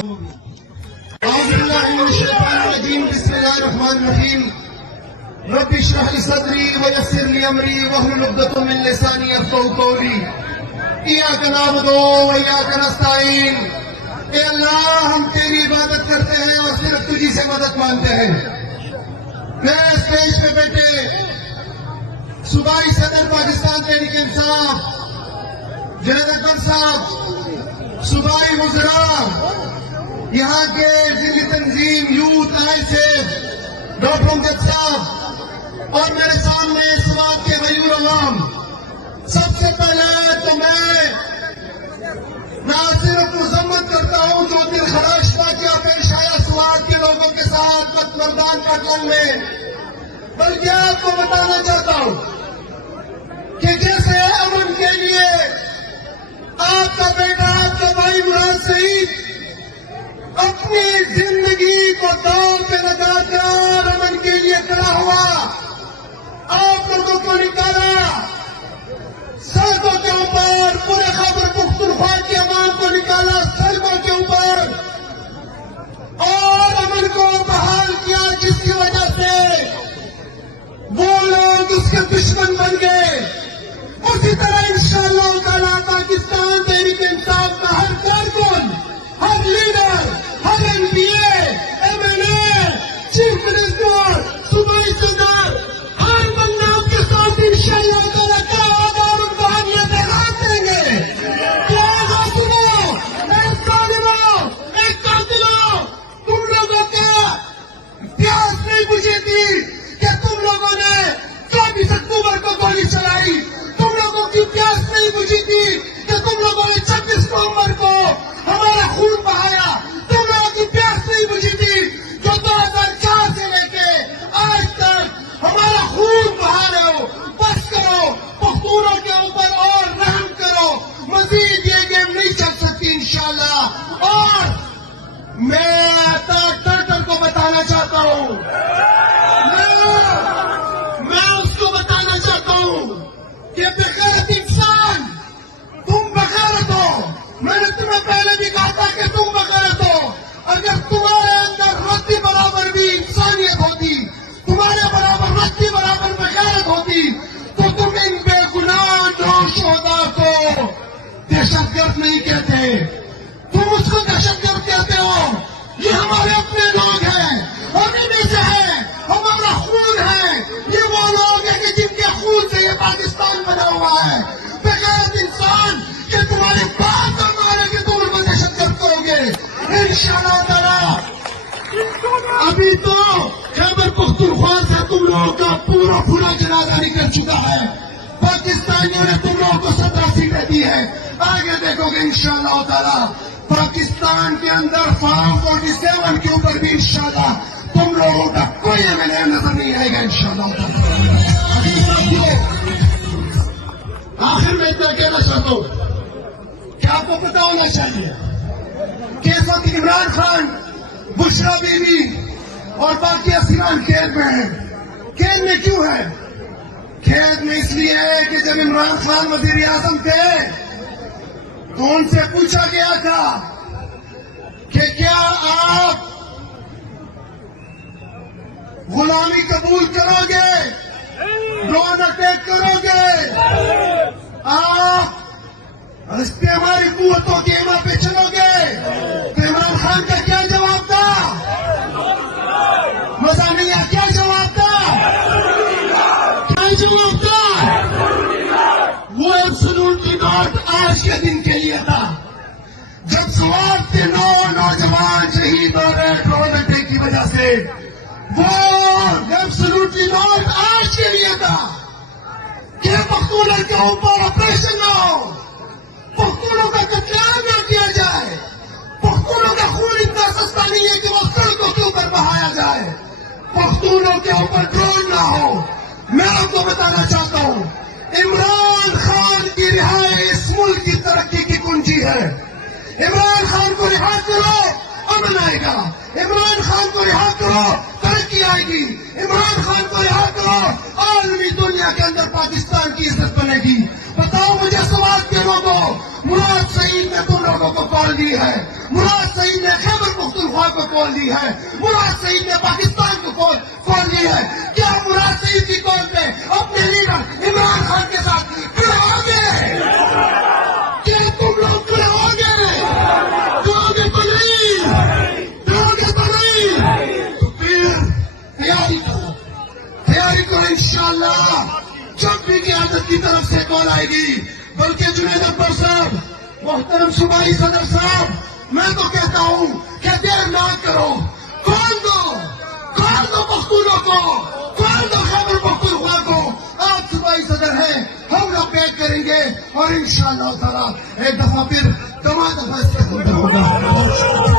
أعوذ بالله من الشيطان الرجيم بسم الله الرحمن الرحيم رب اشرح لي صدري ويسر لي أمري واحلل عقدة من لساني يفقهوا قولي إياك نعبد وإياك نستعين اے اللہ ہم تیری عبادت کرتے ہیں اور صرف تجھی سے مدد مانگتے ہیں۔ میں اسٹیج پہ بیٹھے صوبائی صدر پاکستان تحریک انصاف جنید اکبر صاحب، صوبائی وزراء، یہاں کے ضلعی تنظیم یوتھ آئیسیف ڈاکٹر امجد صاحب اور میرے سامنے سماج کے غیور عوام، سب سے پہلے تو میں نہ صرف مذمت کرتا ہوں جو دل خراش واقعہ پیش آیا سماج کے لوگوں کے ساتھ مردان کا ٹنگ میں، بلکہ آپ کو بتانا چاہتا ہوں کہ جیسے امن کے لیے آپ کا بیٹا، آپ کا بھائی مراد سعید اپنی زندگی کو داؤ پہ لگا کر امن کے لیے کھڑا ہوا، آپ لوگوں کو نکالا، سڑکوں کے اوپر پورے خیبر پختونخوا کی عوام کو نکالا سڑکوں کے اوپر اور امن کو بحال کیا، جس کی وجہ سے وہ لوگ اس کے دشمن بن گئے۔ اسی طرح انشاءاللہ تعالیٰ پاکستان تحریک انصاف کا ہر کارکن، ہر لیڈر، ہر M P M L A, chief minister, صوبائی صدر، ہر بندہ آپ کے ساتھ انشاءاللہ تعالیٰ کہ تم لوگوں نے 24 اکتوبر کو گولی چلائی، تم لوگوں کی پیاس نہیں بجھی تھی کہ تم لوگوں نے 26 نومبر کو ہمارا خون بہایا، تم لوگوں کی پیاس نہیں بجھی تھی جو 2004 سے لے کے آج تک ہمارا خون بہا رہے ہو۔ بس کرو، پختونوں کے اوپر اور رحم کرو، مزید یہ گیم نہیں چل سکتی انشاءاللہ۔ اور میں ڈاکٹر کو بتانا چاہتا ہوں، کہ بغیرت انسان، تم بغیرت ہو، میں نے تمہیں پہلے بھی کہا تھا کہ تم بغیرت ہو۔ اگر تمہارے اندر رتی برابر بھی انسانیت ہوتی، تمہارے برابر رتی برابر بغیرت ہوتی، تو تم ان بے گناہ نوشہداء کو دہشت گرد نہیں کہتے، تم اس کو دہشت گرد کہتے ہو۔ یہ ہمارے اپنے لوگ ہیں، ہم انہیں سے ہیں، ہمارا خون ہے، یہ وہ لوگ ہیں کہ جن کے خون سے یہ پاکستان بنا ہوا ہے۔ بغیرت انسان کہ تمہاری بات کر مارے کہ تم ان کو دہشت گرد کرو گے انشاءاللہ تعالیٰ۔ ابھی تو خیبر پختونخوا سے تم لوگوں کا پورا جنازہ نکل چکا ہے، پاکستانیوں نے تم لوگوں کو 17 سیٹیں دی ہے، آگے دیکھو گے انشاءاللہ تعالیٰ۔ پاکستان کے اندر فارم 47 کے اوپر بھی انشاءاللہ تم لوگوں کا کوئی ایم ایل اے نظر نہیں آئے گا انشاءاللہ تعالیٰ۔ آخر میں اتنا کہنا چاہتا ہوں کہ آپ کو پتا ہونا چاہیے کہ اس وقت عمران خان، بشرا بی بی اور باقی اسیران قید میں ہیں۔ قید میں کیوں ہے؟ قید میں اس لیے ہے کہ جب عمران خان وزیر اعظم تھے تو ان سے پوچھا گیا تھا کہ کیا آپ غلامی قبول کرو گے، ڈرون اٹیک کرو گے، آپ استعماری قوتوں کے ایما پہ چلو گے؟ تو عمران خان کا کیا جواب تھا؟ مزہ نہیں آیا، کیا جواب تھا؟ کیا جواب تھا؟ وہ ایبسولوٹلی ناٹ آج کے دن کے لیے تھا جب سوات کے 9 نوجوان شہید ہو گئے ڈرون اٹیک کی وجہ سے۔ وہ ایبسولوٹلی ناٹ آج کے لیے تھا کہ پختونوں کے اوپر آپریشن نہ ہو، پختونوں کا قتل عام نہ کیا جائے، پختونوں کا خون اتنا سستا نہیں ہے کہ وہ سڑکوں کے اوپر بہایا جائے، پختونوں کے اوپر ڈرون نہ ہو۔ میں آپ کو بتانا چاہتا ہوں عمران خان کی رہائی اس ملک کی ترقی کی کنجی ہے۔ عمران خان کو رہا کرو، امن آئے گا۔ عمران خان کو رہا کرو، ترقی آئے گی۔ عمران خان کو رہا کرو، عالمی دنیا کے اندر پاکستان کی عزت بنے گی۔ بتاؤ مجھے سوات کے لوگوں، مراد سعید نے تم لوگوں کو کال دی ہے، مراد سعید نے خیبر پختونخوا کو کال دی ہے، مراد سعید نے پاکستان کو کال دی ہے. کیا مراد سعید کی کال پہ اپنے لیڈر عمران خان کے ساتھ کھڑے ہو گئے؟ کیا تم لوگ کھڑے ہو گئے؟ جاؤگے تو نہیں، جاؤگے تو نہیں، تو پھر تیاری کرو انشاءاللہ. جب بھی قیادت کی طرف سے کال آئے گی، بلکہ جنید اکبر صاحب، محترم صوبائی صدر صاحب، میں تو کہتا ہوں کہ دیر نہ کرو، کال دو پختونوں کو، کال دو خیبر پختونخوا کو. آپ صوبائی صدر ہیں، ہم لوگ پیک کریں گے اور انشاءاللہ تعالی ایک دفعہ پھر دفعہ اس کے اندر ہوگا.